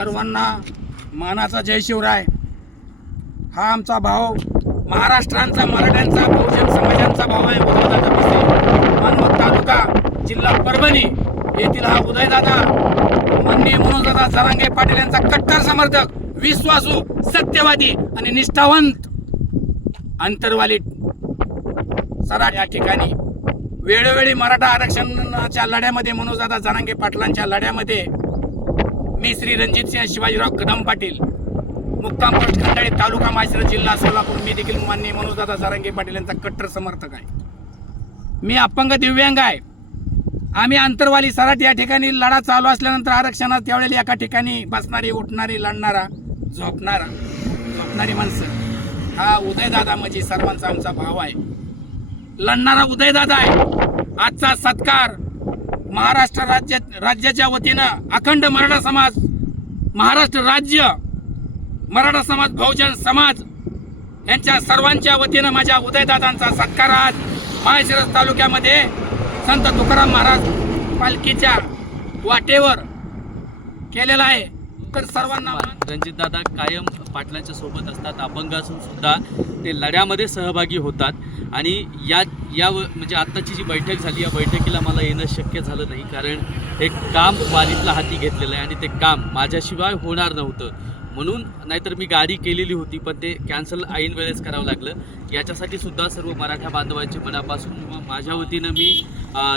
सर्वांना मानाचा जय शिवराय. हा आमचा भाव महाराष्ट्रांचा मराठ्यांचा बहुजन समाजांचा भाव आहे. उदयदादा पिसे मानवत तालुका जिल्हा परभणी येथील हा उदयदादा माननीय मनोजदादा जरांगे पाटील यांचा कट्टर समर्थक विश्वासू सत्यवादी आणि निष्ठावंत अंतरवाली सराट या ठिकाणी. वेळोवेळी मराठा आरक्षणाच्या लढ्यामध्ये मनोजदादा जरांगे पाटलांच्या लढ्यामध्ये मी श्री रणजित सिंह शिवाजीराव कदम पाटील. मुक्काम खंडाळी तालुका माहिती जिल्हा सोलापूर. मी देखील माननीय मनोजदादा सारंगे पाटील यांचा कट्टर समर्थक आहे. मी अपंग दिव्यांग आहे. आम्ही अंतरवाली सराट या ठिकाणी लढा चालू असल्यानंतर आरक्षणात त्यावेळेला एका ठिकाणी बसणारी उठणारी लढणारा झोपणारा झोपणारी माणसं. हा उदयदादा म्हणजे सर्वांचा आमचा भाव आहे. लढणारा उदयदादा आहे. आजचा सत्कार महाराष्ट्र राज्य राज्याच्या वतीनं अखंड मराठा समाज महाराष्ट्र राज्य मराठा समाज बहुजन समाज यांच्या सर्वांच्या वतीनं माझ्या उदयदादांचा सत्कार आज माळशिरस तालुक्यामध्ये संत तुकाराम महाराज पालखीच्या वाटेवर केलेला आहे. तर सर्वांना रणजित दादा कायम पाटलांच्या सोबत असतात. अपंग असून सुद्धा ते लढ्यामध्ये सहभागी होतात. आणि या या व- म्हणजे आत्ताची जी बैठक झाली या बैठकीला मला येणं शक्य झालं नाही. कारण एक काम वारीतला हाती घेतलेलं आहे आणि ते काम माझ्याशिवाय होणार नव्हतं. म्हणून नाहीतर मी गाडी केलेली होती पण ते कॅन्सल ऐन वेळेस करावं लागलं. याच्यासाठी सुद्धा सर्व मराठा बांधवांचे मनापासून माझ्या वतीनं मी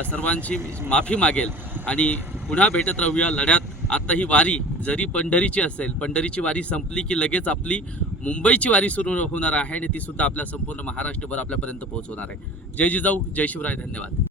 सर्वांची माफी मागेल. आणि पुन्हा भेटत राहूया लढ्यात. आता ही वारी जरी पंढरीची असेल पंढरीची वारी संपली की लगेच आपली मुंबईची वारी सुरू होणार आहे आणि ती सुद्धा आपल्या संपूर्ण महाराष्ट्रभर आपल्यापर्यंत पोहोचवणार आहे. जय जिजाऊ जय शिवराय धन्यवाद.